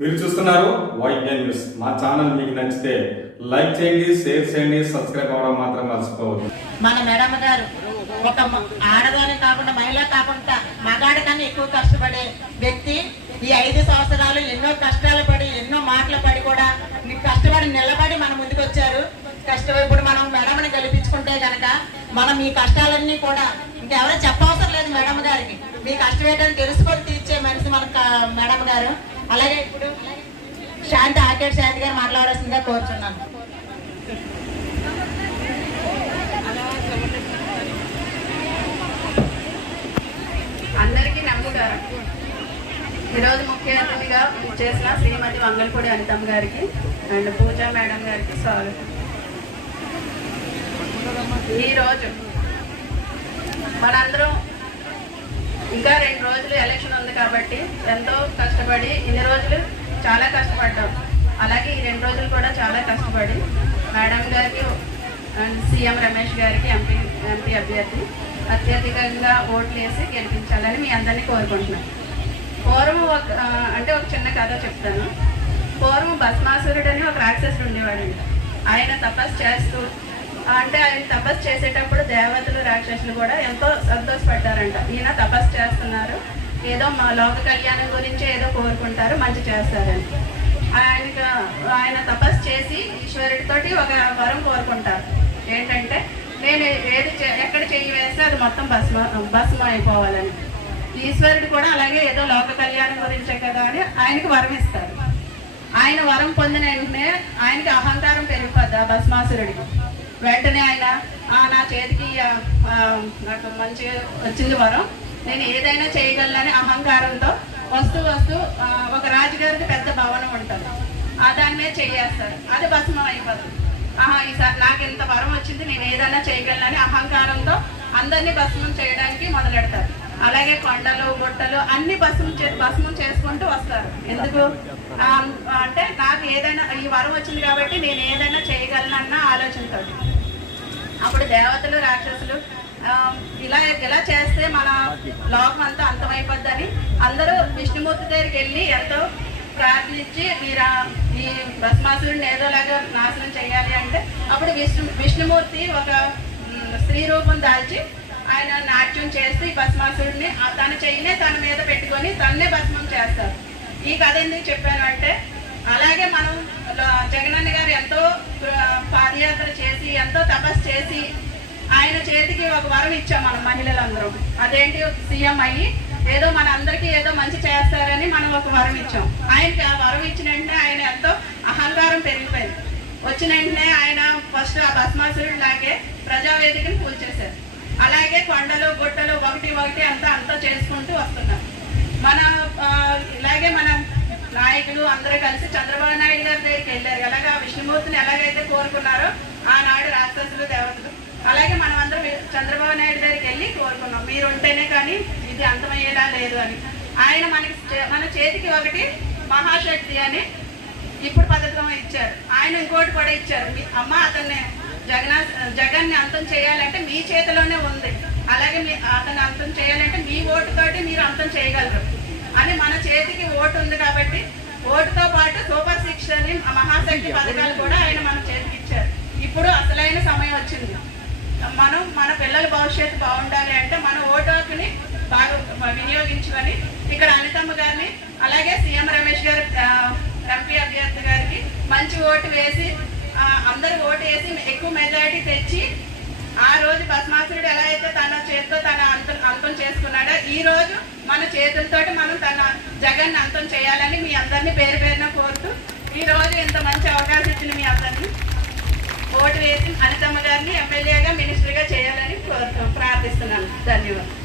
మీరు చూస్తున్నారు వైట్ఎన్ న్యూస్. మా ఛానల్ మీకు నచ్చితే లైక్ చేయండి, షేర్ చేయండి, సబ్స్క్రైబ్ అవ్వడం మాత్రం మర్చిపోవద్దు. మన మేడం గారు ఒక ఆడదాని కాకుండా మహిళ కాకుండా మగాడి కన్నా ఎక్కువ కష్టపడే వ్యక్తి. ఈ 5 సంవత్సరాలు ఎన్నో కష్టాలు పడి ఎన్నో మాటలు పడి కూడా కష్టపడి నిలబడి మన ముందుకు వచ్చారు. ఇప్పుడు మనం మేడంని గెలిపించుకుంటే కనుక మనం ఈ కష్టాలన్నీ కూడా ఇంకెవరో చెప్పవసరం లేదు. మేడం గారికి మీ కష్టం ఏంటని తెలుసుకొని తీర్చే మనిషి మన మేడం గారు. అలాగే ఇప్పుడు శాంతి ఆకేట్ శాంతి గారు మాట్లాడాల్సిందిగా కోరుచున్నాను. అందరికీ నమస్కారం. ఈరోజు ముఖ్య అతిథిగా చేసిన శ్రీమతి వంగల్పూడి అనితమ్మ గారికి అండ్ పూజా మేడం గారికి స్వాగతం. ఈరోజు మనందరం ఇంకా 2 రోజులు ఎలక్షన్ ఉంది కాబట్టి ఎంతో కష్టపడి ఇన్ని రోజులు చాలా కష్టపడ్డాం. అలాగే ఈ 2 రోజులు కూడా చాలా కష్టపడి మేడం గారికి అండ్ సీఎం రమేష్ గారికి ఎంపీ అభ్యర్థి అత్యధికంగా ఓట్లు వేసి గెలిపించాలని మీ అందరినీ కోరుకుంటున్నాను. పూర్వం ఒక చిన్న కథ చెప్తాను. పూర్వం భస్మాసురుడు అని ఒక రాక్షసుడు ఉండేవాడండి. ఆయన తపస్సు చేస్తూ ఆయన తపస్సు చేసేటప్పుడు దేవతలు రాక్షసులు కూడా ఎంతో సంతోషపడ్డారంట. ఈయన తపస్సు చేస్తున్నారు, ఏదో మా లోక కళ్యాణం గురించి ఏదో కోరుకుంటారు, మంచి చేస్తారని. ఆయన తపస్సు చేసి ఈశ్వరుడితోటి ఒక వరం కోరుకుంటారు. ఏంటంటే నేను ఎక్కడ చెయ్యి వేస్తే అది మొత్తం భస్మం అయిపోవాలని. ఈశ్వరుడు కూడా అలాగే ఏదో లోక కళ్యాణం గురించే కదా అని ఆయనకి వరం ఇస్తారు. ఆయన వరం పొందిన వెంటనే ఆయనకి అహంకారం పెరిగిపోద్ది ఆ భస్మాసురుడికి. వెంటనే ఆయన నా చేతికి నాకు మంచి వచ్చింది వరం, నేను ఏదైనా చేయగలనని అహంకారంతో వస్తూ ఒక రాజుగారికి పెద్ద భవనం ఉంటుంది, దాని మీద చేయేస్తారు. అది భస్మం అయిపోతుంది. ఈసారి నాకు ఇంత వరం వచ్చింది, నేను ఏదైనా చేయగలనని అహంకారంతో అందరినీ భస్మం చేయడానికి మొదలెడతారు. అలాగే కొండలు గుట్టలు అన్ని భస్మం చేసుకుంటూ వస్తారు. ఎందుకు అంటే నాకు ఏదైనా ఈ వరం వచ్చింది కాబట్టి నేను ఏదైనా చేయగలనన్న ఆలోచనతో. అప్పుడు దేవతలు రాక్షసులు ఇలా చేస్తే మన లోకం అంతా అంతమైపోద్దని అందరూ విష్ణుమూర్తి దగ్గరికి వెళ్ళి ఎంతో ప్రార్థించి మీరు ఈ భస్మాసురుడిని ఏదోలాగా నాశనం చేయాలి అంటే అప్పుడు విష్ణుమూర్తి ఒక స్త్రీ రూపం దాల్చి ఆయన నాట్యం చేస్తూ ఈ భస్మాసురుడిని తన చెయ్యినే తన మీద పెట్టుకొని తన్నే భస్మం చేస్తారు. ఈ కథ ఎందుకు చెప్పాను అంటే అలాగే మనం జగనన్న గారు ఎంతో పాదయాత్ర చేసి ఎంతో తపస్సు చేసి ఆయన చేతికి ఒక వరం ఇచ్చాం మనం మహిళలందరూ. అదేంటి, సీఎం అయ్యి ఏదో మన అందరికీ ఏదో మంచి చేస్తారని మనం ఒక వరం ఇచ్చాం. ఆయనకి ఆ వరం ఇచ్చిన వెంటనే ఆయన ఎంతో అహంకారం పెరిగిపోయింది. వచ్చిన వెంటనే ఆయన ఫస్ట్ ఆ భస్మాసురుడు లాగే ప్రజావేదికను కూల్చేశారు. అలాగే కొండలు గుట్టలు ఒకటి అంతా చేసుకుంటూ వస్తున్నాం. ఇలాగే మన నాయకులు అందరూ కలిసి చంద్రబాబు నాయుడు గారి దగ్గరికి వెళ్ళారు. ఎలాగా విష్ణుమూర్తిని ఎలాగైతే కోరుకున్నారో ఆనాడు రాక్షసులు దేవతలు, అలాగే మనం అందరం చంద్రబాబు నాయుడు దగ్గరికి వెళ్ళి కోరుకున్నాం, మీరు ఉంటేనే కానీ ఇది అంతమయ్యేలా లేదు అని. ఆయన మన చేతికి ఒకటి మహాశక్తి అని ఇప్పుడు పథకం ఇచ్చారు. ఆయన ఇంకోటి కూడా ఇచ్చారు, అమ్మ అతన్ని జగన్ని అంతం చేయాలంటే మీ చేతిలోనే ఉంది, అలాగే అతన్ని అంతం చేయాలంటే మీ ఓటుతోటి మీరు అంతం చేయగలరు అని. మన చేతికి ఓటు ఉంది కాబట్టి ఓటుతో పాటు సూపర్ 6 అని మహాశక్తి పథకాలు కూడా ఆయన మన చేతికి ఇచ్చారు. ఇప్పుడు అసలైన సమయం వచ్చింది. మనం మన పిల్లల భవిష్యత్తు బాగుండాలి అంటే మన ఓటు హక్కుని బాగా వినియోగించుకొని ఇక్కడ అనితమ్మ గారిని అలాగే సీఎం రమేష్ గారు ఎంపీ అభ్యర్థి గారికి మంచి ఓటు వేసి అందరు ఓటు వేసి ఎక్కువ మెజారిటీ తెచ్చి ఆ రోజు భస్మాసురుడు ఎలా అయితే తన చేతితో అంతం చేసుకున్నాడో ఈ రోజు మన చేతులతోటి మనం జగన్ అంతం చేయాలని మీ అందరినీ పేరున కోరుతూ ఈ రోజు ఇంత మంచి అవకాశం ఇచ్చిన మీ అందరినీ ఓటు వేసి అనితమ్మ గారిని ఎమ్మెల్యేగా మినిస్టర్గా చేయాలని ప్రార్థిస్తున్నాను. ధన్యవాదాలు.